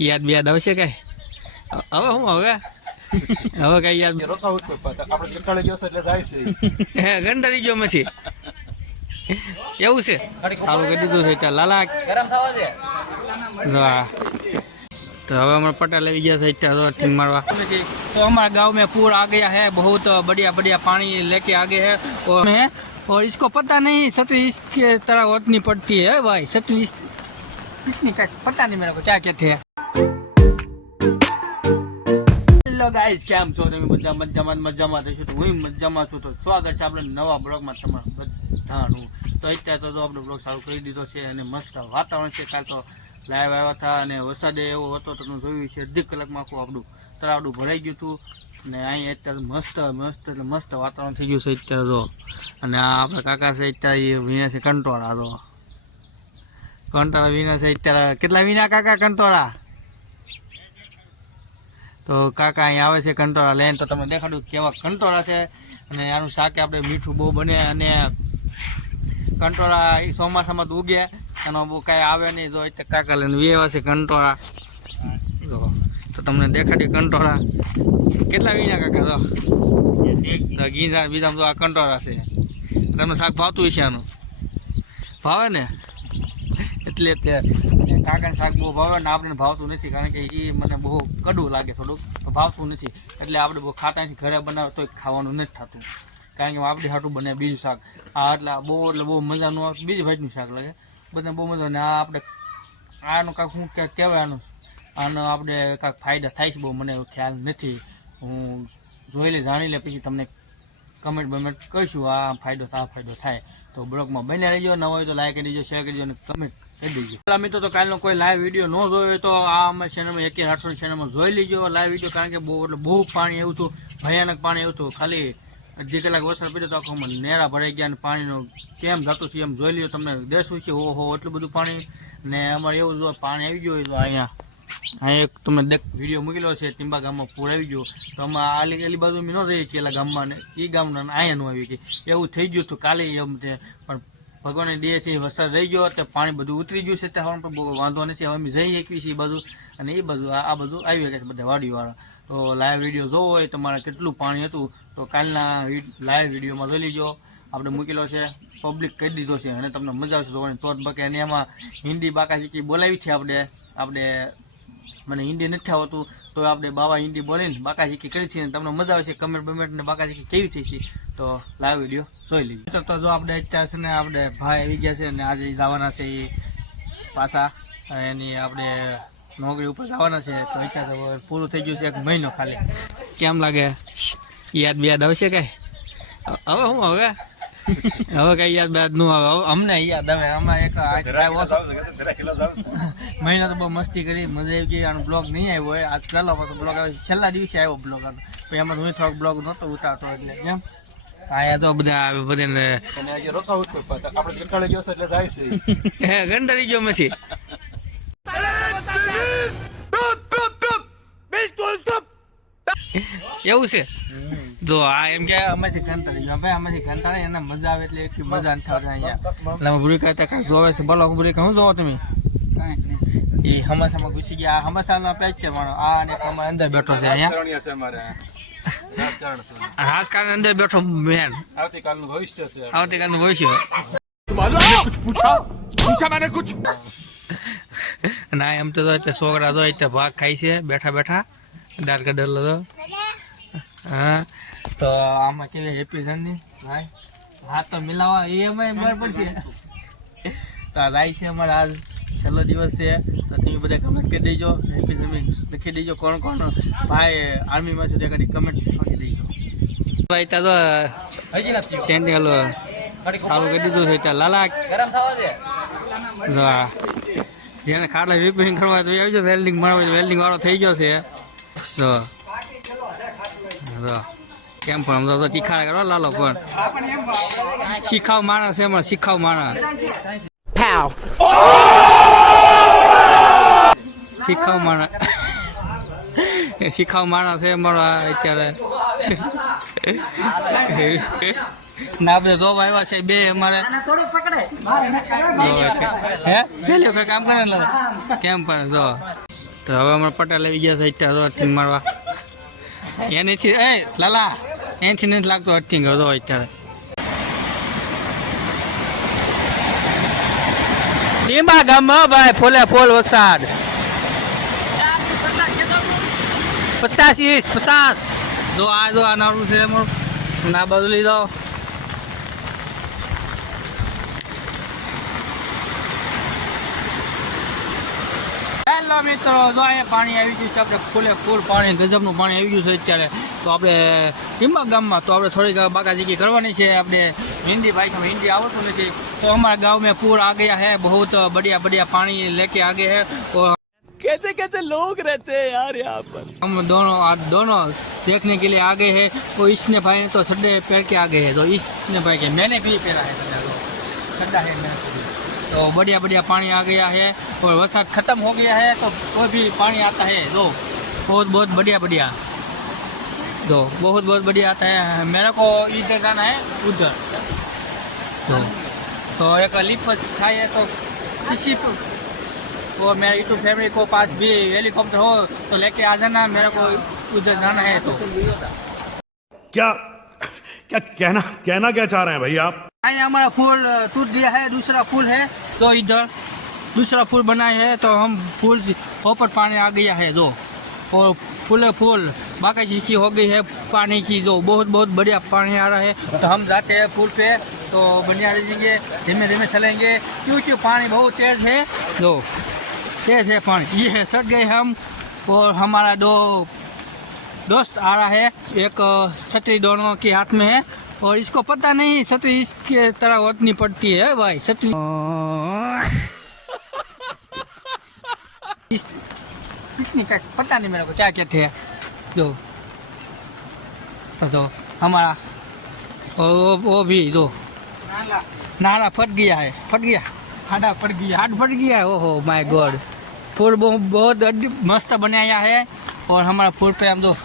યાદ યાદ આવશે કઈ હવે હું હવે હવે કઈ યાદ રોકાવું જ પડે આપણે કંટાળી ગયો છે એટલે જાય છે હે ગંડારી ગયો પછી એવું છે સારું કરી દીધું છે ત્યાં લાલા ગરમ થવા દે જો આ. तो હવે हमारे पटेल આવી ગયા છે ત્યાં તો ઠીંગ मारवा तो हमारे गांव में पूर आ गया है बहुत बढ़िया बढ़िया पानी लेके आ गए हैं और है और इसको पता नहीं छतरी इसके तरह उतनी पड़ती है भाई छतरी इस- इतनी का पता नहीं मेरे को क्या कहते हैं હેલો ગાઈસ, કેમ છો? તમે બધા મજામાં મજામાં થઈશું તો હું મજામાં છું તો સ્વાગત છે આપણે નવા બ્લોગમાં તમારું બધાનું. તો અત્યારે તો આપણો બ્લોગ સારું કરી દીધો છે અને મસ્ત વાતાવરણ છે. કાલ તો લાઈવ આવ્યા હતા અને વરસાદે એવો હતો તો જોયું છે અડધી કલાકમાં આખું આપણું તળાવડું ભરાઈ ગયું હતું. અને અહીં અત્યારે મસ્ત મસ્ત એટલે મસ્ત વાતાવરણ થઈ ગયું છે અત્યારે જો. અને આ આપણા કાકા છે અત્યારે વિના છે કંટોળા, જો. કંટોળા વિના છે અત્યારે. કેટલા વીણા કાકા, કંટોળા? તો કાકા અહીં આવે છે કંટોળા લઈને, તો તમે દેખાડ્યું કેવા કંટોળા છે. અને આનું શાક આપણે મીઠું બહુ બને અને કંટોળા એ ચોમાસામાં તો ઉગે એનો બહુ કાંઈ આવે નહીં જો એટલે કાકા લઈને વેવા છે કંટોળા. તો તમને દેખાડી કંટોળા. કેટલા વીણા કાકા તો? તો ગીંજા બીજા તો આ કંટોળા છે. તમને શાક ભાવતું હશે આનું? ભાવે ને? એટલે એટલે કાકાને શાક બહુ ભાવે ને આપણે ભાવતું નથી, કારણ કે એ મને બહુ કડું લાગે થોડુંક ભાવતું નથી. એટલે આપણે બહુ ખાતા નથી ઘરે બનાવે તો ખાવાનું નથી થતું. કારણ કે આપણે હાટું બને બીજું શાક. આ એટલે બહુ એટલે બહુ મજાનું આવે, બીજી ભાજનું શાક લાગે. બધા બહુ મજા અને આ આપણે, આનું કાંઈક શું ક્યાંક કહેવાય આનું. આનો આપણે કાંક ફાયદા થાય છે બહુ, મને ખ્યાલ નથી. હું જોઈ લે જાણી લે પછી તમને કમેન્ટ બમેન્ટ કરીશું આ ફાયદો થાય ફાયદો થાય. તો બ્લોગમાં બને રહેજો. ન હોય તો લાઈક કરી દેજો શેર કરી દેજો અને કમેન્ટ કરી દેજો. મિત્રો, તો કાલનો કોઈ લાઈવ વીડિયો ન જોયો તો આ અમારી ચેનલમાં એક આઠસો ચેનલમાં જોઈ લેજો. લાઈવ વીડિયો કારણ કે બહુ, એટલે બહુ પાણી એવું હતું, ભયાનક પાણી એવું હતું. ખાલી અડધી કલાક વરસાદ પડ્યો તો આખો નેરા ભરાઈ ગયા અને પાણીનું કેમ જતું છે એમ જોઈ લ્યો તમને. દેશું છે ઓહો, એટલું બધું પાણી. ને અમારે એવું જો પાણી આવી ગયું હોય તો અહીંયા અહીંયા એક તમે દેખ વીડિયો મૂકેલો છે, ટીંબા ગામમાં પૂર આવી ગયો. તો અમે આલી એલી બાજુ ન જઈએ કેલા ગામમાં ને એ ગામના અહીંયાનું આવી ગઈ. એવું થઈ ગયું હતું કાલે એમ તે, પણ ભગવાનની દે છે, વરસાદ રહી ગયો તો પાણી બધું ઉતરી ગયું છે ત્યાં પણ બહુ વાંધો નથી. હવે અમે જઈ શકીએ છીએ એ બાજુ અને એ બાજુ, આ આ બાજુ આવી ગયા છે બધા વાડીવાળા. તો લાઈવ વીડિયો જોવો હોય તમારે કેટલું પાણી હતું, તો કાલના લાઈવ વિડીયોમાં જોઈ લીજો. આપણે મૂકેલો છે પબ્લિક કહી દીધો છે અને તમને મજા આવશે જોવાની. તો બકે અને એમાં હિન્દી બાકા શીખી બોલાવી છે આપણે આપણે મને હિન્દી નથી આવતું, તો આપણે બાવા હિન્દી બોલીને બાકા શીખી કરી છે તમને મજા આવશે કમેન્ટ બમેન્ટ ને બાકા શીખી કેવી થઈ છે, તો લાઈવ વીડિયો જોઈ લીધો તો જો આપણે અત્યારે છે ને આપણે ભાઈ આવી ગયા છે અને આજે જવાના છે એ પાછા એની આપણે નોકરી ઉપર જવાના છે, તો અત્યારે પૂરું થઈ ગયું છે એક મહિનો ખાલી. કેમ લાગે? યાદ યાદ આવશે કઈ? હવે હું હવે? હવે કઈ યાદ બાદનું આવે. હવે અમને યાદ આવે. અમારે એક મહિનો તો બહુ મસ્તી કરી. મજા આવી ગઈ. આનો બ્લોગ નહીં આવ્યો હોય. આજ પહેલો પાછો બ્લોગ આવે છેલ્લા દિવસે આવ્યો બ્લોગ આનો. પછી એમાં હું થોડોક બ્લોગ નહોતો ઉતારતો એટલે કેમ આયા તો બધા આવે બધાને. આપણે કંટાળી ગયો એટલે જાય છે. હે ગંડારી ગયો પછી. એવું છે. જો આ એમ કે અમેથી કંટાળી ગયો. ભાઈ અમેથી કંટાળી એને મજા આવે એટલે એટલી મજા નથી આવતી અહીંયા. એટલે અમે બુરી કરતા કાંઈક જોવે છે? બોલો ભૂરી શું જોવો તમે? એ હમાસામાં ઘૂસી ગયા. આ હમાસાનો પેજ છે મારો. આ અને એક અમારે અંદર બેઠો છે અહીંયા. રાજકારણ અંદર બેઠો મેન. આવતીકાલનું ભવિષ્ય છે. આવતીકાલનું ભવિષ્ય. ના એમ તો એટલે છોકરા તો એટલે ભાગ ખાય છે. બેઠા બેઠા. દાળ કડર લો હા. તો આમાં કેવી હેપી જર્ની? ભાઈ હા તો મિલાવા એ અમે બરાબર છે તો આ રાઈ છે અમારે આજ છેલ્લો દિવસ છે. તો તમે બધા કમેન્ટ કરી દેજો હેપી જર્ની. લખી દેજો કોણ કોણ. ભાઈ આર્મીમાં છે તે કદી કમેન્ટ લખી દેજો. ભાઈ ત્યાં તો હજી નથી સેન્ટિંગ ચાલુ કરી દીધું છે ત્યાં. લાલા ગરમ થવા દે. જેને ખાટલા રિપેરિંગ કરવા તો આવી જાય વેલ્ડિંગ બનાવવા વેલ્ડિંગ વાળો થઈ ગયો છે. જો. જો. કેમ પણ આમ તો તીખા કરવા લાલો પણ. શીખાવ માણસ છે એમાં શીખાવ માણસ. શીખાવ માણસ. શીખાવ માણસ એમ અત્યારે. ના આપણે જોબ આવ્યા છે બે અમારે. હે? પેલી વખત કામ કરે કેમ પણ જો. તો હવે અમારા પટેલ આવી ગયા છે અત્યારે મારવા. મારવા એનેથી એ લાલા. એનાથી નથી લાગતો અર્થિંગ હતો અત્યારે. ટીમા ગામમાં ભાઈ ફોલે ફોલ વરસાદ. પચાસ ઇંચ પચાસ. જો આ જો આ નાનું છે ના બદલી લઈ જાઓ હેલો મિત્રો જો અહીંયા પાણી આવી ગયું છે આપણે ફૂલે ફૂલ પાણી ગજબનું પાણી આવી ગયું છે અત્યારે તો આપણે ટીમ્બા ગામમાં તો આપણે થોડીક બાકાજીકી કરવાની છે આપણે હિન્દી ભાષામાં હિન્દી આવડતું નથી તો हमारे गांव में पूर आ गया है बहुत बढ़िया बढ़िया पानी लेके आ गए हैं और कैसे कैसे लोग रहते हैं यार यहाँ पर हम दोनों आज दोनों देखने के लिए आ गए हैं तो इसने भाई ने तो सड्डे पहन के आ गए हैं तो इसने भाई के मैंने भी पहना है सड्डा तो सड्डा है मेरे को भी तो बढ़िया बढ़िया पानी आ गया है और बरसात खत्म हो गया है तो कोई भी पानी आता है दो बहुत बहुत बढ़िया बढ़िया। दो बहुत बहुत बढ़िया आता है मेरे को इधर जाना है उधर। तो तो एक लिफ्ट चाहिए तो किसी को वो मेरे यूट्यूब फैमिली को पास भी हेलीकॉप्टर हो तो लेके आ जाना मेरे को उधर जाना है तो। क्या क्या कहना कहना क्या चाह रहे हैं भाई आप? हमारा फूल टूट गया है दूसरा फूल है तो इधर दूसरा फूल बनाए है तो हम फूल ऊपर पानी आ गया है दो और फूल फूल बाकी की हो गई है पानी की जो। बहुत बहुत बढ़िया पानी आ रहा है। तो हम जाते हैं फूल पे तो बढ़िया रहेंगे, धीमे धीमे चलेंगे। क्योंकि पानी बहुत तेज है दो तेज है पानी। ये है सट गए हम, और हमारा दो दोस्त आ रहा है। एक छतरी दोनों के हाथ में है, और इसको पता नहीं, छतरी इसके तरह उतनी पड़ती है, भाई। छतरी पता नहीं मेरे को क्या कहते हैं। जो तो जो हमारा वो, वो भी जो नाला। नाला फट गया है फट गया। हाडा फट गया। हाड फट गया है ओहो माय गॉड फूल बहुत बहुत मस्त बनाया है और हमारा फूल पे हम जो